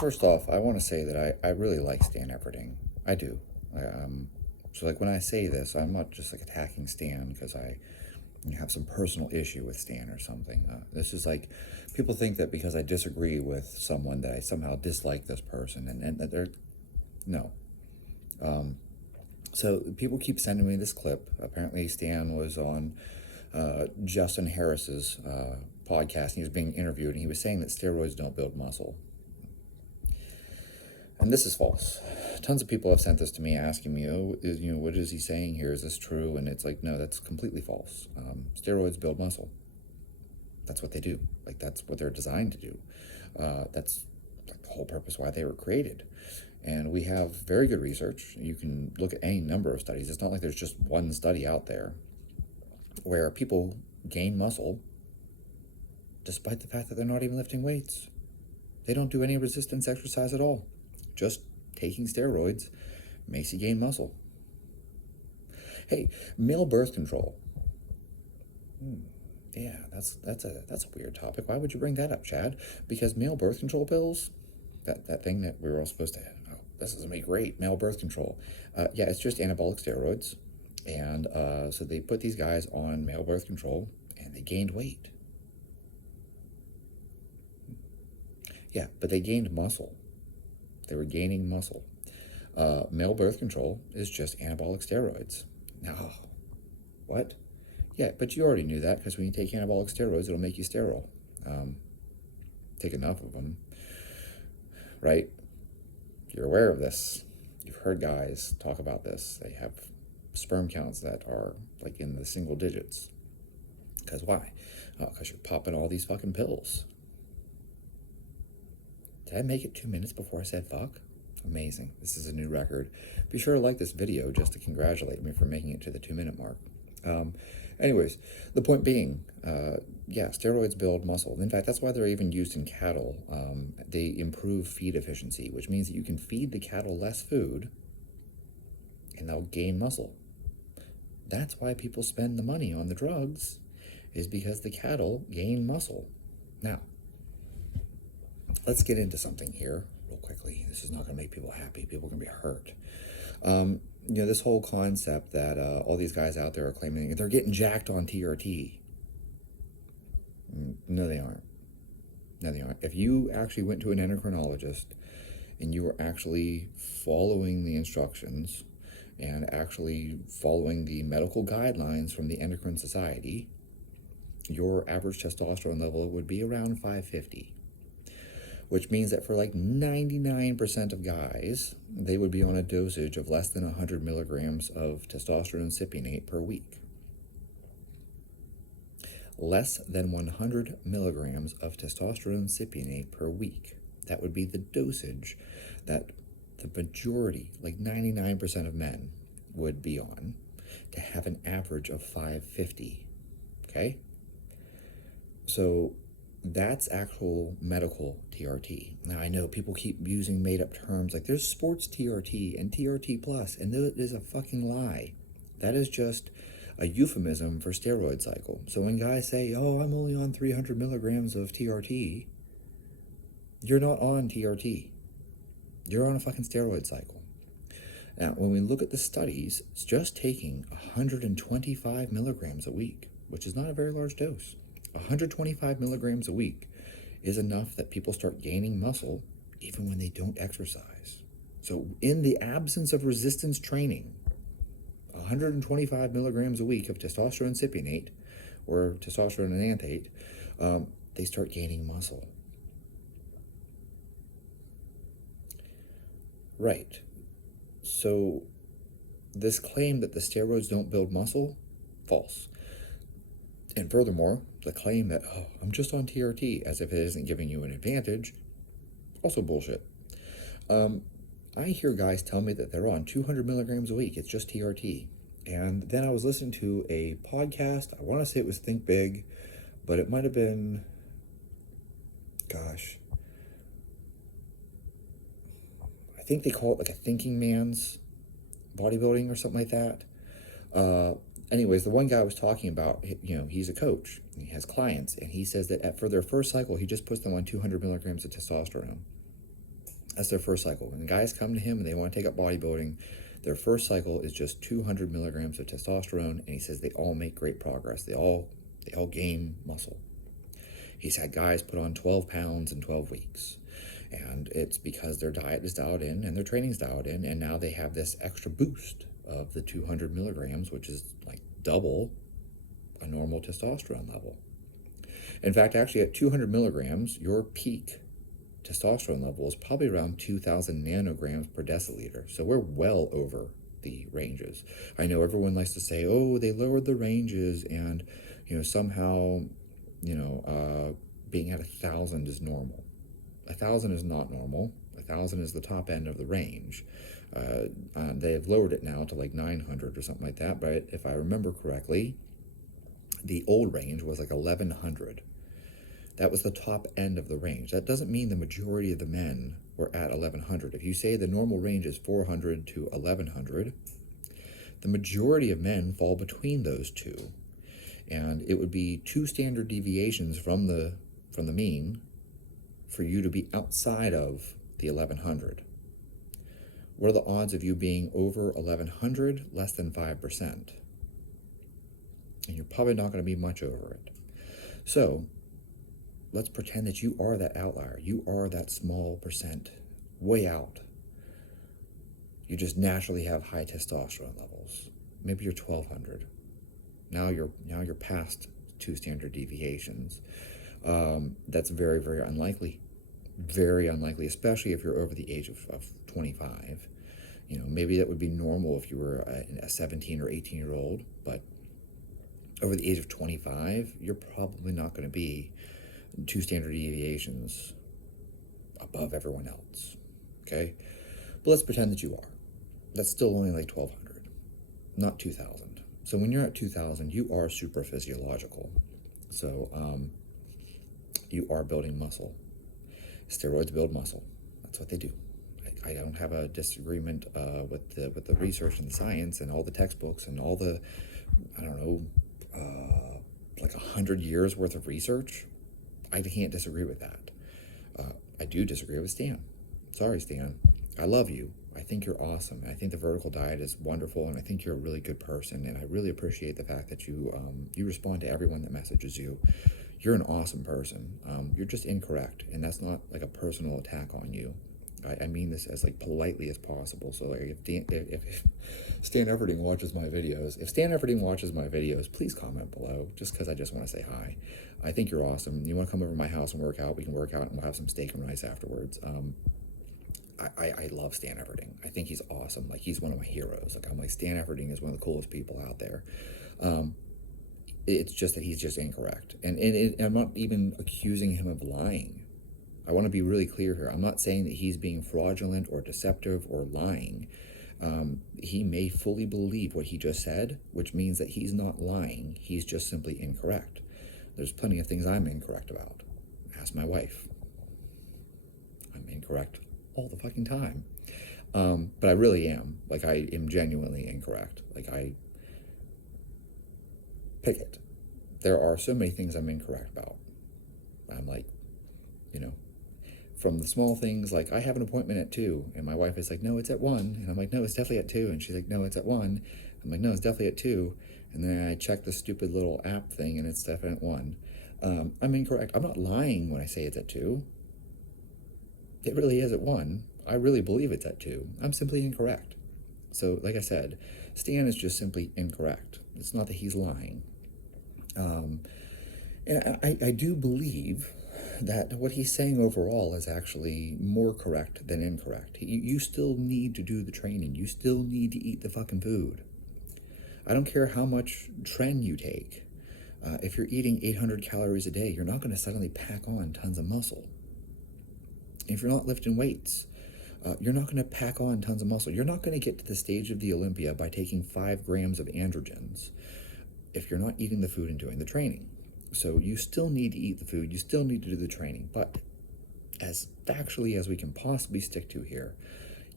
First off, I want to say that I really like Stan Everding. I do. So like when I say this, I'm not just like attacking Stan because I have some personal issue with Stan or something. This is like people think that because I disagree with someone that I somehow dislike this person, and that they're no. So people keep sending me this clip. Apparently, Stan was on Justin Harris's podcast. And he was being interviewed, and he was saying that steroids don't build muscle. And this is false. Tons of people have sent this to me asking me, what is he saying here? Is this true? And it's like, no, that's completely false. Steroids build muscle. That's what they do. Like, that's what they're designed to do. That's like the whole purpose why they were created. And we have very good research. You can look at any number of studies. It's not like there's just one study out there where people gain muscle despite the fact that they're not even lifting weights. They don't do any resistance exercise at all. Just taking steroids makes you gain muscle. Hey, male birth control. Yeah, that's a weird topic. Why would you bring that up, Chad? Because male birth control pills, that thing that we were all supposed to have. Oh, this is gonna be great. Male birth control. Yeah, it's just anabolic steroids, and so they put these guys on male birth control, and they gained weight. Yeah, but they gained muscle. They were gaining muscle. Male birth control is just anabolic steroids. Now, what? Yeah, but you already knew that because when you take anabolic steroids, it'll make you sterile. Take enough of them, right? You're aware of this. You've heard guys talk about this. They have sperm counts that are like in the single digits. Because why? Because you're popping all these fucking pills. Did I make it 2 minutes before I said fuck? Amazing. This is a new record. Be sure to like this video just to congratulate me for making it to the 2-minute mark. Anyways, the point being, yeah, steroids build muscle. In fact, that's why they're even used in cattle. They improve feed efficiency, which means that you can feed the cattle less food and they'll gain muscle. That's why people spend the money on the drugs, is because the cattle gain muscle. Now, let's get into something here real quickly. This is not going to make people happy. People are going to be hurt. This whole concept that all these guys out there are claiming they're getting jacked on TRT. No, they aren't. No, they aren't. If you actually went to an endocrinologist and you were actually following the instructions and actually following the medical guidelines from the Endocrine Society, your average testosterone level would be around 550. Which means that for like 99% of guys, they would be on a dosage of less than 100 milligrams of testosterone cypionate per week. Less than 100 milligrams of testosterone cypionate per week. That would be the dosage that the majority, like 99% of men, would be on to have an average of 550. Okay? So that's actual medical TRT. Now, I know people keep using made-up terms like there's sports TRT and TRT plus, and that is a fucking lie. That is just a euphemism for steroid cycle. So when guys say, oh, I'm only on 300 milligrams of TRT, you're not on TRT. You're on a fucking steroid cycle. Now, when we look at the studies, it's just taking 125 milligrams a week, which is not a very large dose. 125 milligrams a week is enough that people start gaining muscle even when they don't exercise. So in the absence of resistance training, 125 milligrams a week of testosterone cypionate or testosterone enanthate, they start gaining muscle. Right. So this claim that the steroids don't build muscle, false. And furthermore, the claim that, oh, I'm just on TRT, as if it isn't giving you an advantage, also bullshit. I hear guys tell me that they're on 200 milligrams a week. It's just TRT. And then I was listening to a podcast. I want to say it was Think Big, but it might have been, gosh, I think they call it like a thinking man's bodybuilding or something like that. Anyways, the one guy was talking about, he's a coach, and he has clients, and he says that for their first cycle, he just puts them on 200 milligrams of testosterone. That's their first cycle. When the guys come to him and they want to take up bodybuilding, their first cycle is just 200 milligrams of testosterone, and he says they all make great progress. They all gain muscle. He's had guys put on 12 pounds in 12 weeks. And it's because their diet is dialed in and their training's dialed in, and now they have this extra boost of the 200 milligrams, which is like double a normal testosterone level. In fact, actually at 200 milligrams, your peak testosterone level is probably around 2,000 nanograms per deciliter. So we're well over the ranges. I know everyone likes to say, oh, they lowered the ranges and, somehow, being at 1,000 is normal. 1,000 is not normal. 1,000 is the top end of the range. They've lowered it now to like 900 or something like that. But if I remember correctly, the old range was like 1,100. That was the top end of the range. That doesn't mean the majority of the men were at 1,100. If you say the normal range is 400 to 1,100, the majority of men fall between those two. And it would be 2 standard deviations from the mean for you to be outside of the 1,100. What are the odds of you being over 1,100? Less than 5%. And you're probably not going to be much over it. So let's pretend that you are that outlier. You are that small percent, way out. You just naturally have high testosterone levels. Maybe you're 1,200. Now you're past 2 standard deviations. That's very, very unlikely. Very unlikely, especially if you're over the age of 25. Maybe that would be normal if you were a 17 or 18-year-old, but over the age of 25, you're probably not going to be 2 standard deviations above everyone else, okay? But let's pretend that you are. That's still only like 1,200, not 2,000. So when you're at 2,000, you are super physiological. So you are building muscle. Steroids build muscle. That's what they do. I don't have a disagreement with the research and the science and all the textbooks and all the, like 100 years worth of research. I can't disagree with that. I do disagree with Stan. Sorry, Stan. I love you. I think you're awesome. I think the vertical diet is wonderful, and I think you're a really good person, and I really appreciate the fact that you respond to everyone that messages you. You're an awesome person. You're just incorrect, and that's not like a personal attack on you. I mean this as like politely as possible. So like if Stan Everding watches my videos, please comment below, just because I just want to say hi. I think you're awesome. You want to come over to my house and work out? We can work out, and we'll have some steak and rice afterwards. I love Stan Everding. I think he's awesome. Like, he's one of my heroes. Like, I'm like, Stan Everding is one of the coolest people out there. It's just that he's just incorrect. And I'm not even accusing him of lying. I want to be really clear here. I'm not saying that he's being fraudulent or deceptive or lying. He may fully believe what he just said, which means that he's not lying. He's just simply incorrect. There's plenty of things I'm incorrect about. Ask my wife. I'm incorrect all the fucking time. But I really am. Like, I am genuinely incorrect. Like, I pick it. There are so many things I'm incorrect about. I'm like, from the small things, like, I have an appointment at 2, and my wife is like, no, it's at 1, and I'm like, no, it's definitely at 2, and she's like, no, it's at 1, I'm like, no, it's definitely at 2, and then I check the stupid little app thing, and it's definitely at 1. I'm incorrect. I'm not lying when I say it's at 2. It really is at 1. I really believe it's at 2. I'm simply incorrect. So, like I said, Stan is just simply incorrect. It's not that he's lying. And I do believe that what he's saying overall is actually more correct than incorrect. You still need to do the training. You still need to eat the fucking food. I don't care how much tren you take. If you're eating 800 calories a day, you're not going to suddenly pack on tons of muscle. If you're not lifting weights, you're not going to pack on tons of muscle. You're not going to get to the stage of the Olympia by taking 5 grams of androgens if you're not eating the food and doing the training. So you still need to eat the food. You still need to do the training. But as factually as we can possibly stick to here,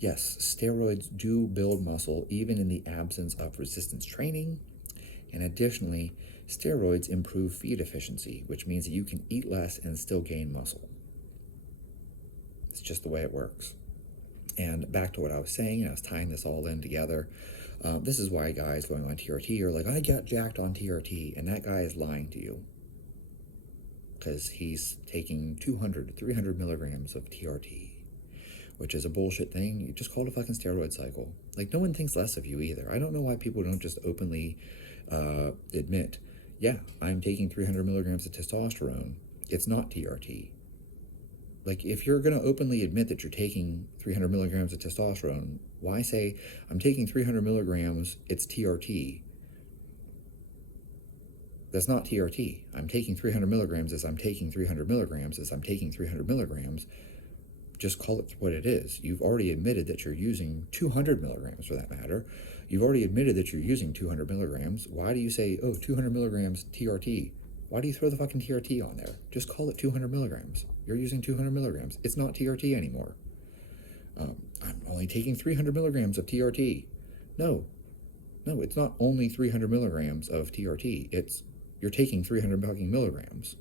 yes, steroids do build muscle even in the absence of resistance training. And additionally, steroids improve feed efficiency, which means that you can eat less and still gain muscle. It's just the way it works. And back to what I was saying, I was tying this all in together. This is why guys going on TRT are like, I got jacked on TRT, and that guy is lying to you. Because he's taking 200 to 300 milligrams of TRT, which is a bullshit thing. You just call it a fucking steroid cycle. Like, no one thinks less of you either. I don't know why people don't just openly admit, yeah, I'm taking 300 milligrams of testosterone. It's not TRT. Like, if you're going to openly admit that you're taking 300 milligrams of testosterone, why say, I'm taking 300 milligrams, it's TRT? That's not TRT. I'm taking 300 milligrams as I'm taking 300 milligrams as I'm taking 300 milligrams. Just call it what it is. You've already admitted that you're using 200 milligrams for that matter. You've already admitted that you're using 200 milligrams. Why do you say, oh, 200 milligrams TRT? Why do you throw the fucking TRT on there? Just call it 200 milligrams. You're using 200 milligrams. It's not TRT anymore. I'm only taking 300 milligrams of TRT. No, it's not only 300 milligrams of TRT. You're taking 300 fucking milligrams.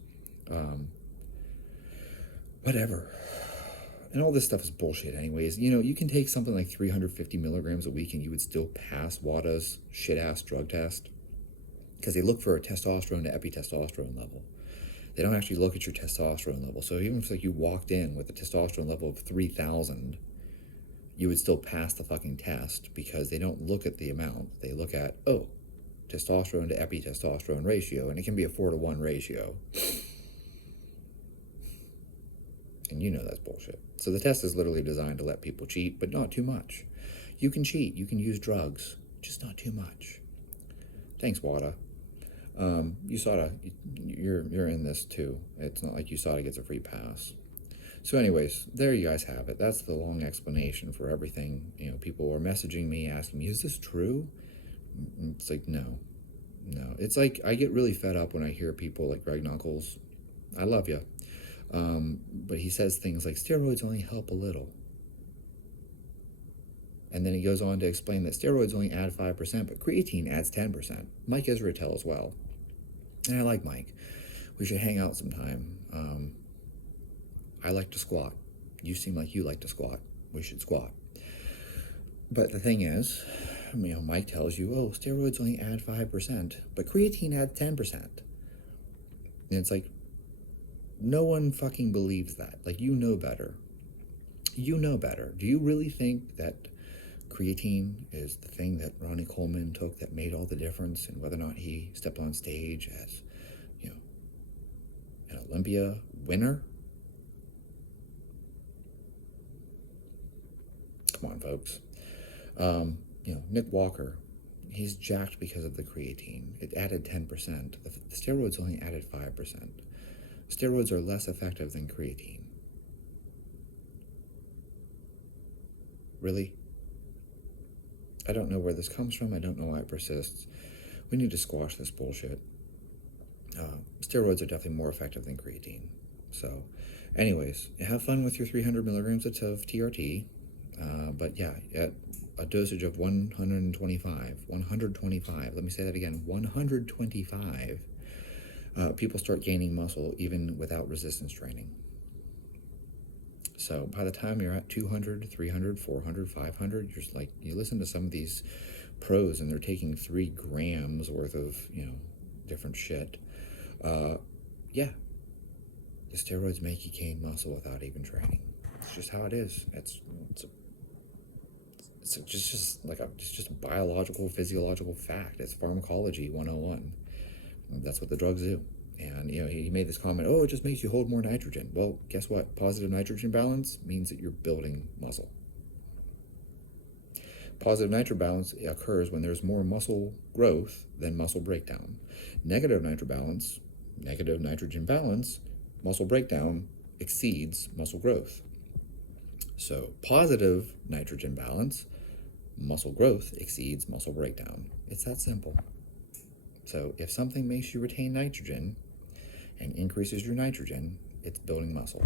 Whatever. And all this stuff is bullshit anyways. You know, you can take something like 350 milligrams a week and you would still pass WADA's shit-ass drug test. Because they look for a testosterone to epitestosterone level. They don't actually look at your testosterone level. So even if like you walked in with a testosterone level of 3,000, you would still pass the fucking test because they don't look at the amount. They look at, oh, testosterone to epitestosterone ratio, and it can be a 4-to-1 ratio. And you know that's bullshit. So the test is literally designed to let people cheat, but not too much. You can cheat, you can use drugs, just not too much. Thanks, WADA. USADA, you're in this too. It's not like USADA gets a free pass. So anyways, there you guys have it. That's the long explanation for everything. You know, people are messaging me, asking me, is this true? It's like, no. It's like, I get really fed up when I hear people like Greg Knuckles. I love you. But he says things like, steroids only help a little. And then he goes on to explain that steroids only add 5%, but creatine adds 10%. Mike Israetel as well. And I like Mike. We should hang out sometime. I like to squat. You seem like you like to squat. We should squat. But the thing is, you know, Mike tells you, oh, steroids only add 5%, but creatine adds 10%. And it's like, no one fucking believes that. Like, you know better. You know better. Do you really think that creatine is the thing that Ronnie Coleman took that made all the difference in whether or not he stepped on stage as, you know, an Olympia winner? Come on, folks. You know, Nick Walker, he's jacked because of the creatine. It added 10%. The steroids only added 5%. Steroids are less effective than creatine. Really? I don't know where this comes from. I don't know why it persists. We need to squash this bullshit. Steroids are definitely more effective than creatine. So, anyways, have fun with your 300 milligrams of TRT. But yeah, at a dosage of 125, let me say that again, 125, people start gaining muscle even without resistance training. So by the time you're at 200, 300, 400, 500, you're just like, you listen to some of these pros and they're taking 3 grams worth of, you know, different shit. Yeah, the steroids make you gain muscle without even training. It's just how it is. It's just a biological, physiological fact. It's pharmacology 101. That's what the drugs do. And, you know, he made this comment, oh, it just makes you hold more nitrogen. Well, guess what? Positive nitrogen balance means that you're building muscle. Positive nitrogen balance occurs when there's more muscle growth than muscle breakdown. Negative nitrogen balance, muscle breakdown exceeds muscle growth. So positive nitrogen balance, muscle growth exceeds muscle breakdown. It's that simple. So if something makes you retain nitrogen and increases your nitrogen, it's building muscle.